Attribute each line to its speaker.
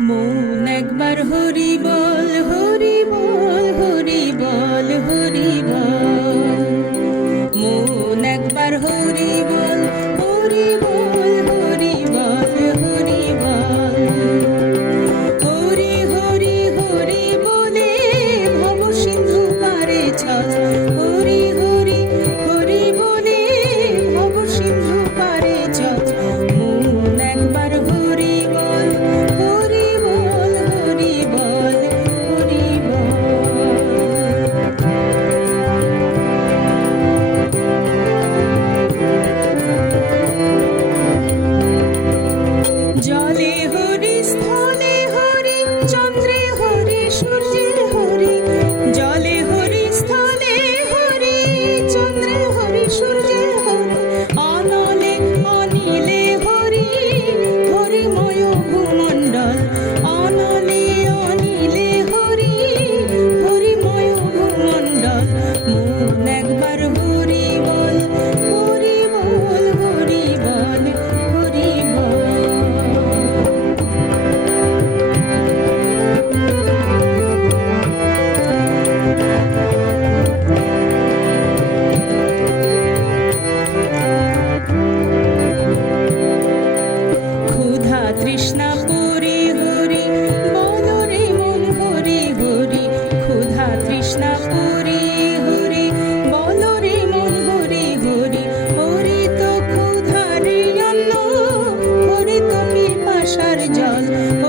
Speaker 1: মন একবার হরি বল হরি বল হরি বল হরি বল girl. Yeah.